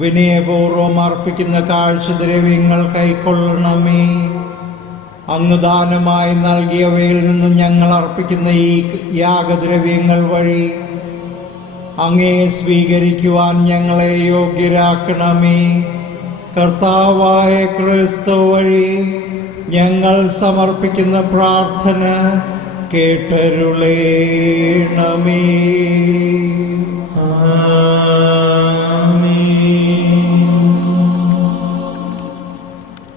വിനയപൂർവം അർപ്പിക്കുന്ന കാഴ്ചദ്രവ്യങ്ങൾ കൈക്കൊള്ളണമേ. അങ്ങ് ദാനമായി നൽകിയവയിൽ നിന്ന് ഞങ്ങൾ അർപ്പിക്കുന്ന ഈ യാഗദ്രവ്യങ്ങൾ വഴി അങ്ങേ സ്വീകരിക്കുവാൻ ഞങ്ങളെ യോഗ്യരാക്കണമേ. കർത്താവായ ക്രിസ്തു വഴി ഞങ്ങൾ സമർപ്പിക്കുന്ന പ്രാർത്ഥന കേട്ടരുളേണമേ.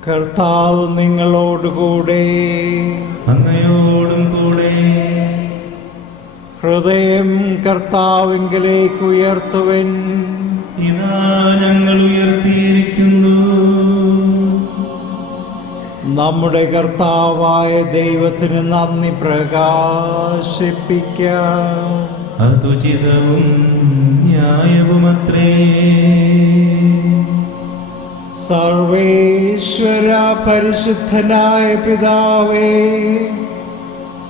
കർത്താവ് നിങ്ങളോടുകൂടെ, അങ്ങയോടും കൂടെ. ഹൃദയം കർത്താവിങ്കലേക്ക് ഉയർത്തുവൻ. ഇതാ ഞങ്ങൾ ഉയർത്തിയിരിക്കുന്നു. നമ്മുടെ കർത്താവായ ദൈവത്തിന് നന്ദി പ്രകാശിപ്പിക്കാം. അതുചിതവും ന്യായവുമത്രേ. സർവേശ്വര പരിശുദ്ധനായ പിതാവേ,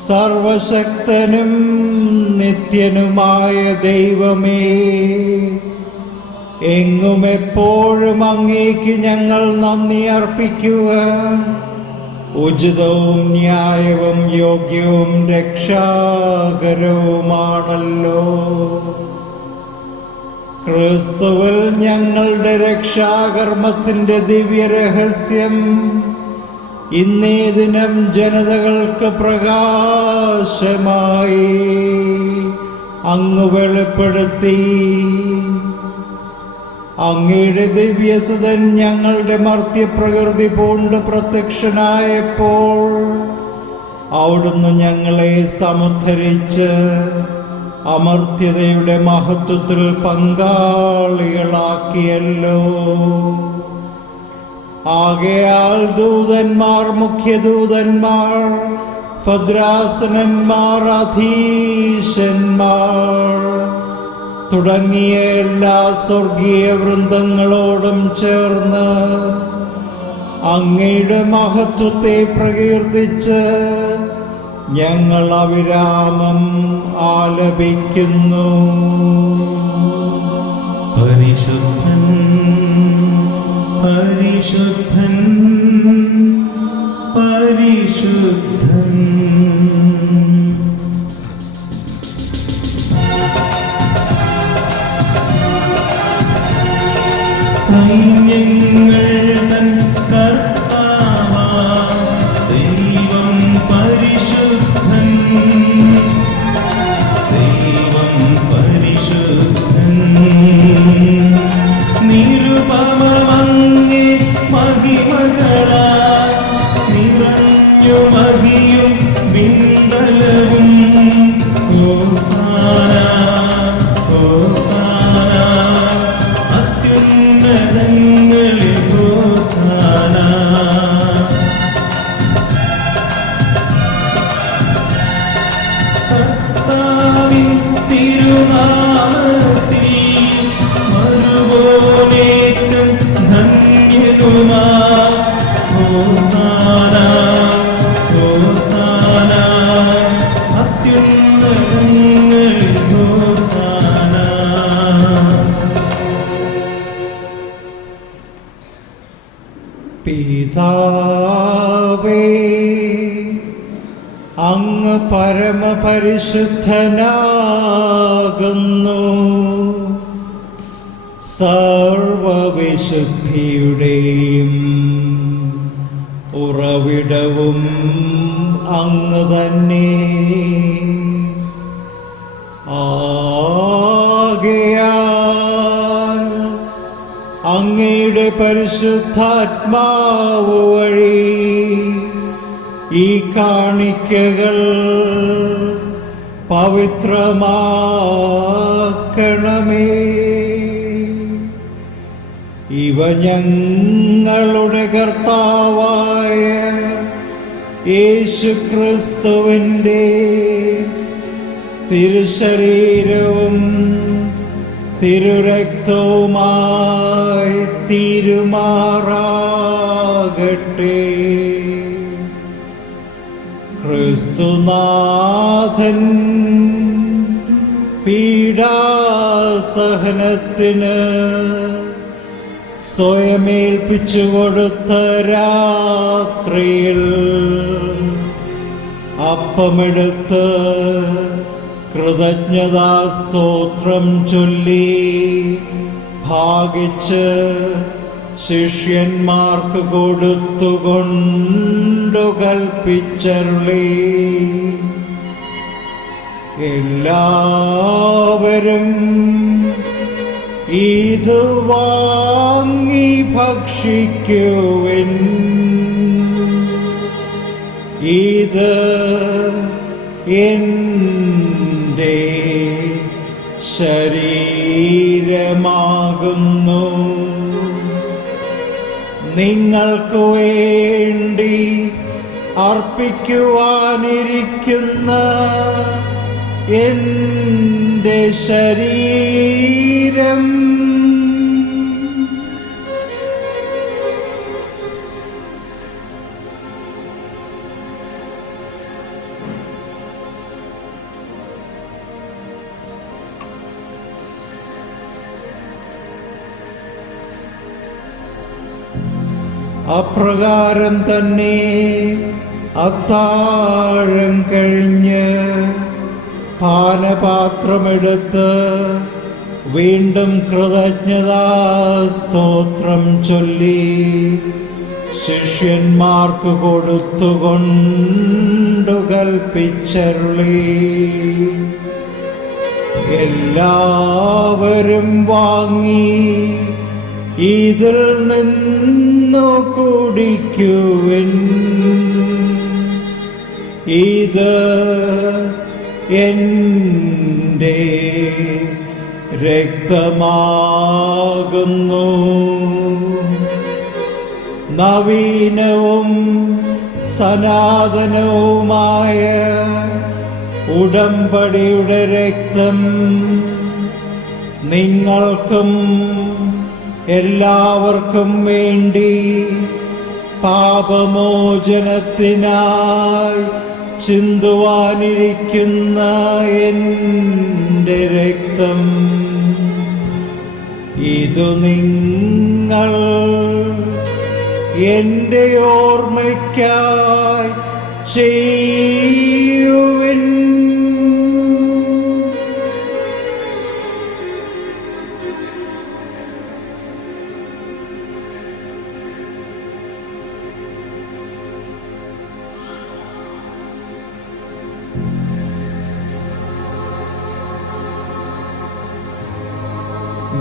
സർവശക്തനും നിത്യനുമായ ദൈവമേ, എങ്ങും എപ്പോഴും അങ്ങേക്ക് ഞങ്ങൾ നന്ദി അർപ്പിക്കുക ഉചിതവും ന്യായവും യോഗ്യവും രക്ഷാകരവുമാണല്ലോ. ക്രിസ്തുവിൽ ഞങ്ങളുടെ രക്ഷാകർമ്മത്തിൻ്റെ ദിവ്യരഹസ്യം ഇന്നേ ദിനം ജനതകൾക്ക് പ്രകാശമായി അങ്ങ് വെളിപ്പെടുത്തി. അങ്ങയുടെ ദിവ്യസുതൻ ഞങ്ങളുടെ മർത്യപ്രകൃതി പൂണ്ട് പ്രത്യക്ഷനായപ്പോൾ അവിടുന്ന് ഞങ്ങളെ സമുദ്ധരിച്ച് അമർത്യതയുടെ മഹത്വത്തിൽ പങ്കാളികളാക്കിയല്ലോ. ആകയാൽ ദൂതന്മാർ, മുഖ്യദൂതന്മാർ, ഭദ്രാസനന്മാർ, അധീശന്മാർ തുടങ്ങിയ എല്ലാ സ്വർഗീയ വൃന്ദങ്ങളോടും ചേർന്ന് അങ്ങയുടെ മഹത്വത്തെ പ്രകീർത്തിച്ച് ഞങ്ങൾ അവിരാമം ആലപിക്കുന്നു. പരിശുദ്ധൻ, പരിശുദ്ധൻ, പരിശുദ്ധൻ. സൈന്യങ്ങൾ തൻ കർത്താവാം ദൈവം പരിശുദ്ധൻ, ദൈവം പരിശുദ്ധൻ. നിരുപമമങ്ങേ മഹിമകളാൽ നിറഞ്ഞു മഹിയും വിണ്ടലവും. ഹോസാന, ഹോസാന, അത്യുന്നതങ്ങളിൽ ഹോസാന. കർത്താവിൻ തിരുനാമത്തിൽ മരുഭൂമിയേറ്റം ധന്യനുമാ. ഹോസാന, ഹോസാന, അത്യുന്നതങ്ങളിൽ ഹോസാന. പിതാവേ, അങ്ങ് പരമപരിശുദ്ധനാകുന്നു. സർവവിശുദ്ധിയുടെയും ഉറവിടവും അങ്ങ് തന്നെ. ആകയാൽ അങ്ങയുടെ പരിശുദ്ധാത്മാവ് വഴി ഈ കാണിക്കകൾ പവിത്രമാക്കണമേ. ഇവ ഞങ്ങളുടെ കർത്താവായ യേശുക്രിസ്തുവിൻ്റെ തിരുശരീരവും തിരുരക്തവുമായി തീരുമാറാകട്ടെ. ക്രിസ്തുനാഥൻ പീഡാസഹനത്തിന് സ്വയമേൽപ്പിച്ചു കൊടുത്ത രാത്രിയിൽ അപ്പമെടുത്ത് കൃതജ്ഞതാസ്തോത്രം ചൊല്ലി ഭാഗിച്ച് ശിഷ്യന്മാർക്ക് കൊടുത്തുകൊണ്ടു കൽപ്പിച്ചരുളി, എല്ലാവരും ഇത് വാങ്ങി ഭക്ഷിക്കുവിൻ. ഇത് എൻ്റെ ശരീരമാകുന്നു, നിങ്ങൾക്ക് വേണ്ടി അർപ്പിക്കുവാനിരിക്കുന്ന എൻ്റെ ശരീരം. അപ്രകാരം തന്നെ അത്താഴം കഴിഞ്ഞ് പാനപാത്രമെടുത്ത് വീണ്ടും കൃതജ്ഞതാസ്തോത്രം ചൊല്ലി ശിഷ്യന്മാർക്ക് കൊടുത്തുകൊണ്ടു കൽപ്പിച്ചരുളി, എല്ലാവരും വാങ്ങി ഇതിൽ നിന്നു കുടിക്കുവിൻ. ഇത് എൻ്റെ രക്തമാകുന്നു, നവീനവും സനാതനവുമായ ഉടമ്പടിയുടെ രക്തം നിങ്ങൾക്കും എല്ലാവർക്കും വേണ്ടി പാപമോചനത്തിനായി ചിന്തുവാനിരിക്കുന്ന എൻ്റെ രക്തം. ഇതു നിങ്ങൾ എൻ്റെ ഓർമ്മയ്ക്കായി ചെയ്യുവിൻ.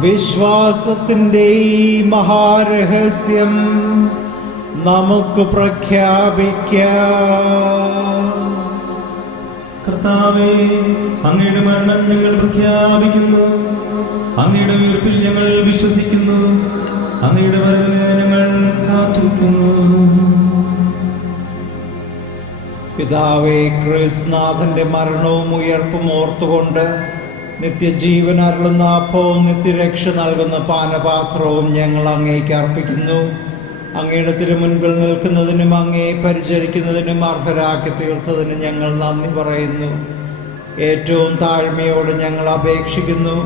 വിശ്വാസത്തിൻ്റെ ഈ മഹാരഹസ്യം നമുക്ക് പ്രഖ്യാപിക്കാം. കർത്താവേ, അങ്ങയുടെ മരണം ഞങ്ങൾ പ്രഖ്യാപിക്കുന്നു, അങ്ങയുടെ ഉയർപ്പിൽ ഞങ്ങൾ വിശ്വസിക്കുന്നു, അങ്ങയുടെ വരവിന് ഞങ്ങൾ കാത്തിരിക്കുന്നു. പിതാവേ, ക്രിസ്തുനാഥന്റെ മരണവും ഉയർപ്പും ഓർത്തുകൊണ്ട് നിത്യജീവൻ അരുളുന്ന അപ്പവും നിത്യരക്ഷ നൽകുന്ന പാനപാത്രവും ഞങ്ങൾ അങ്ങേക്ക് അർപ്പിക്കുന്നു. അങ്ങയുടെ തിരുമുൻപിൽ നിൽക്കുന്നതിനും അങ്ങയെ പരിചരിക്കുന്നതിനും അർഹരാക്കി തീർത്തതിന് ഞങ്ങൾ നന്ദി പറയുന്നു. ഏറ്റവും താഴ്മയോടെ ഞങ്ങൾ അപേക്ഷിക്കുന്നു,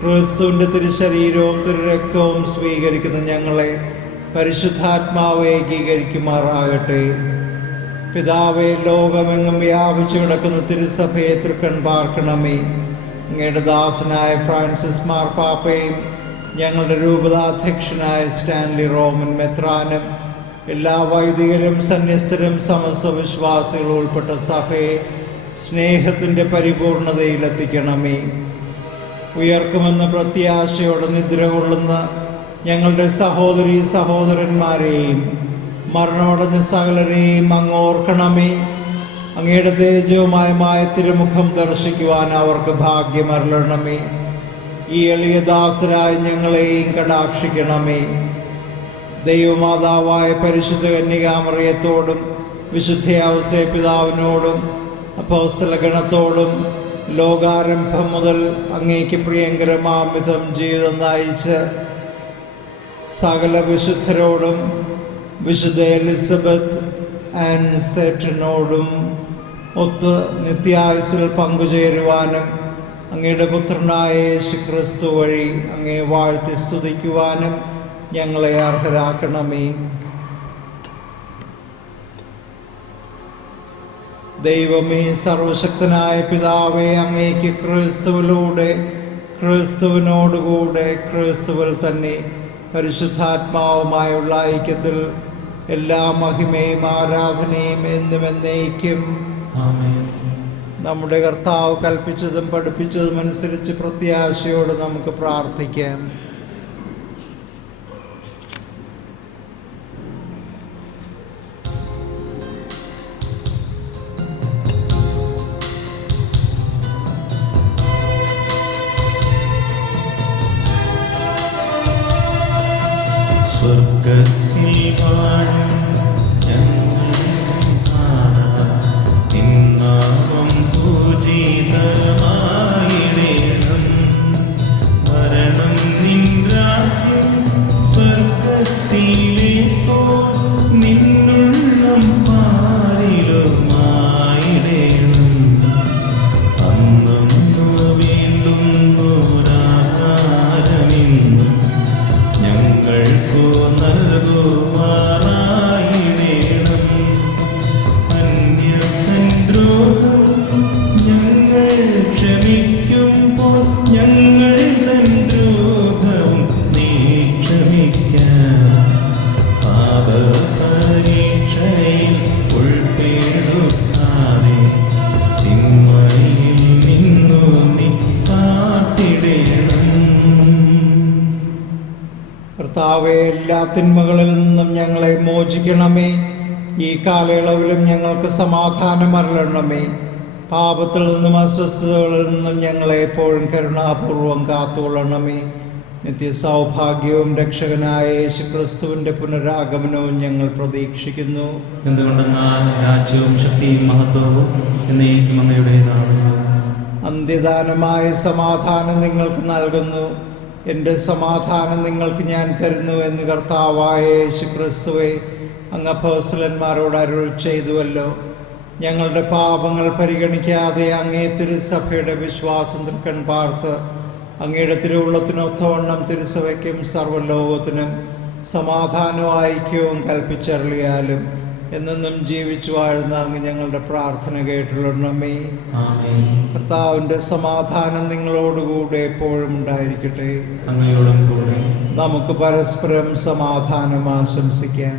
ക്രിസ്തുവിൻ്റെ തിരുശരീരവും തിരുരക്തവും സ്വീകരിക്കുന്ന ഞങ്ങളെ പരിശുദ്ധാത്മാവ് ഏകീകരിക്കുമാറാകട്ടെ. പിതാവേ, ലോകമെങ്ങും വ്യാപിച്ചു കിടക്കുന്ന തിരുസഭയെ തൃക്കൺ പാർക്കണമേ. അങ്ങയുടെ ദാസനായ ഫ്രാൻസിസ് മാർപ്പാപ്പയും ഞങ്ങളുടെ രൂപതാധ്യക്ഷനായ സ്റ്റാൻലി റോമൻ മെത്രാനും എല്ലാ വൈദികരും സന്യസ്തരും സമസ്ത വിശ്വാസികളും ഉൾപ്പെട്ട സഭയെ സ്നേഹത്തിൻ്റെ പരിപൂർണതയിലെത്തിക്കണമേ. ഉയർക്കുമെന്ന പ്രത്യാശയോടെ നിദ്ര കൊള്ളുന്ന ഞങ്ങളുടെ സഹോദരീ സഹോദരന്മാരെയും മരണമടഞ്ഞ സകലരെയും അങ്ങ് ഓർക്കണമേ. അങ്ങയുടെ തേജവുമായ തിരുമുഖം ദർശിക്കുവാൻ അവർക്ക് ഭാഗ്യമരുളണമേ. ഈ എളിയ ദാസരായ ഞങ്ങളെയും കടാക്ഷിക്കണമേ. ദൈവമാതാവായ പരിശുദ്ധ കന്യകാമറിയത്തോടും വിശുദ്ധ ഔസേപ്പ് പിതാവിനോടും അപ്പോസ്തലഗണത്തോടും ലോകാരംഭം മുതൽ അങ്ങേക്ക് പ്രിയങ്കരമാം വിധം ജീവിതം നയിച്ച സകല വിശുദ്ധരോടും വിശുദ്ധ എലിസബത്ത് ആൻഡ് സെറ്റനോടും ഒത്ത് നിത്യായുസ്സിൽ പങ്കുചേരുവാനും അങ്ങയുടെ പുത്രനായ യേശു ക്രിസ്തു വഴി അങ്ങയെ വാഴ്ത്തി സ്തുതിക്കുവാനും ഞങ്ങളെ അർഹരാക്കണമേ. ദൈവമേ, സർവശക്തനായ പിതാവേ, അങ്ങേക്ക് ക്രിസ്തുവിലൂടെ, ക്രിസ്തുവിനോടുകൂടെ, ക്രിസ്തുവിൽ തന്നെ പരിശുദ്ധാത്മാവുമായുള്ള ഐക്യത്തിൽ എല്ലാ മഹിമയും ആരാധനയും എന്നും എന്നേക്കും ആമേൻ. നമ്മുടെ കർത്താവ് കൽപ്പിച്ചതും പഠിപ്പിച്ചതും അനുസരിച്ച് പ്രത്യാശയോട് നമുക്ക് പ്രാർത്ഥിക്കാം. സ്വർഗ്ഗത്തിൽ വാഴും ഞങ്ങൾ നാഥാ, നിൻ നാമം പൂജിതമായിടേണം. വരണം നിൻ രാജ്യം സ്വർഗ്ഗത്തിലേപ്പോൾ, നിന്നുള്ളം പാരിലുമായിടേണം. അന്നു വേണ്ടുന്നോരാഹാരമിന്നും ഞങ്ങൾക്കു നൽകുമാറായിടേണം. അന്യദ്രോഹം ഞങ്ങൾ ക്ഷമിക്കുമ്പോൾ ഞങ്ങൾ തൻ ദ്രോഹവും നീ ക്ഷമിക്കാം. പാപപരീക്ഷയിൽ ഉൾപ്പെടുത്താതെ തിന്മയിൽ നിന്നു നീ കാത്തിടേണം. കർത്താവേ, എല്ലാ തിന്മകളിൽ നിന്നും ഞങ്ങളെ മോചിക്കണമേ. ഈ കാലയളവിലും ഞങ്ങൾക്ക് സമാധാനം അരുളണമേ. പാപത്തിൽ നിന്നും അസ്വസ്ഥതകളിൽ നിന്നും ഞങ്ങളെ എപ്പോഴും കരുണാപൂർവം കാത്തുകൊള്ളണമേ. നിത്യസൗഭാഗ്യവും രക്ഷകനായ യേശുക്രിസ്തുവിൻ്റെ പുനരാഗമനവും ഞങ്ങൾ പ്രതീക്ഷിക്കുന്നു. എന്തുകൊണ്ടെന്നാൽ രാജ്യവും ശക്തിയും മഹത്വവും എന്നേക്കും അങ്ങയുടേതാകുന്നു. അന്ത്യദാനമായ സമാധാനം നിങ്ങൾക്ക് നൽകുന്നു. എൻ്റെ സമാധാനം നിങ്ങൾക്ക് ഞാൻ തരുന്നു എന്ന് കർത്താവായ യേശുക്രിസ്തുവേ അങ്ങ് അപ്പോസ്തലന്മാരോട് അരുൾ ചെയ്തുവല്ലോ. ഞങ്ങളുടെ പാപങ്ങൾ പരിഗണിക്കാതെ അങ്ങേ തിരുസഭയുടെ വിശ്വാസം തൃക്കൺ പാർത്ത് അങ്ങയുടെ തിരുവുള്ളത്തിനൊത്തവണ്ണം തിരുസഭയ്ക്കും സർവ്വലോകത്തിനും സമാധാനവും ഐക്യവും കൽപ്പിച്ചരുളിയാലും എന്നെന്നും ജീവിച്ചു വാഴുന്ന അങ്ങ് ഞങ്ങളുടെ പ്രാർത്ഥന കേട്ടുള്ളണമേ. ആമേൻ. കർത്താവിൻ്റെ സമാധാനം നിങ്ങളോടുകൂടെ എപ്പോഴും ഉണ്ടായിരിക്കട്ടെ. അങ്ങയോടും കൂടെ. നമുക്ക് പരസ്പരം സമാധാനം ആശംസിക്കാം.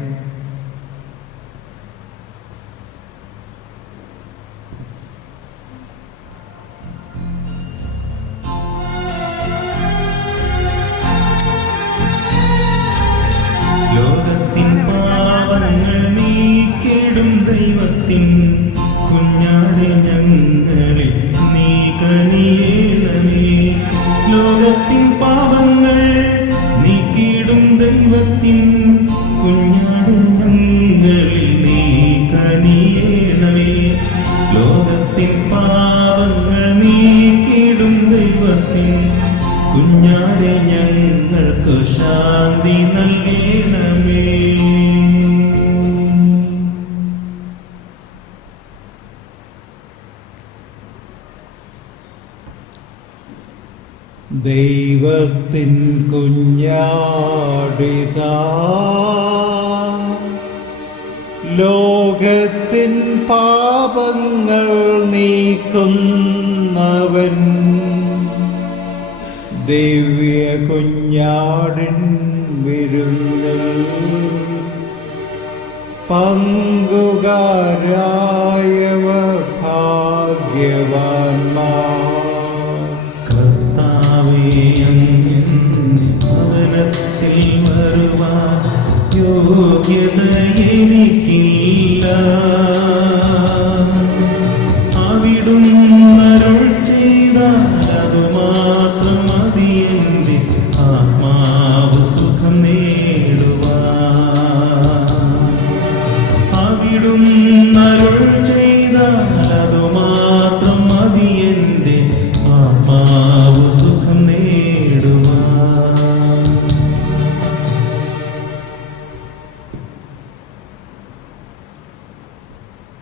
ലോകത്തിൻ പാപങ്ങൾ നീക്കിടും ദൈവത്തിൻ കുഞ്ഞാടെ ഞങ്ങളിൽ നീ കനിയേണമേ. ലോകത്തിൻ പാപങ്ങൾ നീക്കിടും ദൈവത്തിൻ കുഞ്ഞാടെ ഞങ്ങളിൽ നീ കനിയേണമേ. ലോകത്തിൻ പാപങ്ങൾ നീക്കിടും ദൈവത്തിൻ കുഞ്ഞാടെ ഞങ്ങൾക്ക് ശാന്തി നൽകണമേ. ദൈവത്തിൻ കുഞ്ഞാടിതാ, ലോകത്തിൻ പാപങ്ങൾ നീക്കുന്നവൻ, ദിവ്യ കുഞ്ഞാടിൻ വിരുന്നിൽ പങ്കുകാരായവർ ഭാഗ്യവാന്മാർ. കർത്താവേ, അങ്ങ് ഭവനത്തിൽ വരുവാൻ യോഗ്യതയില്ല.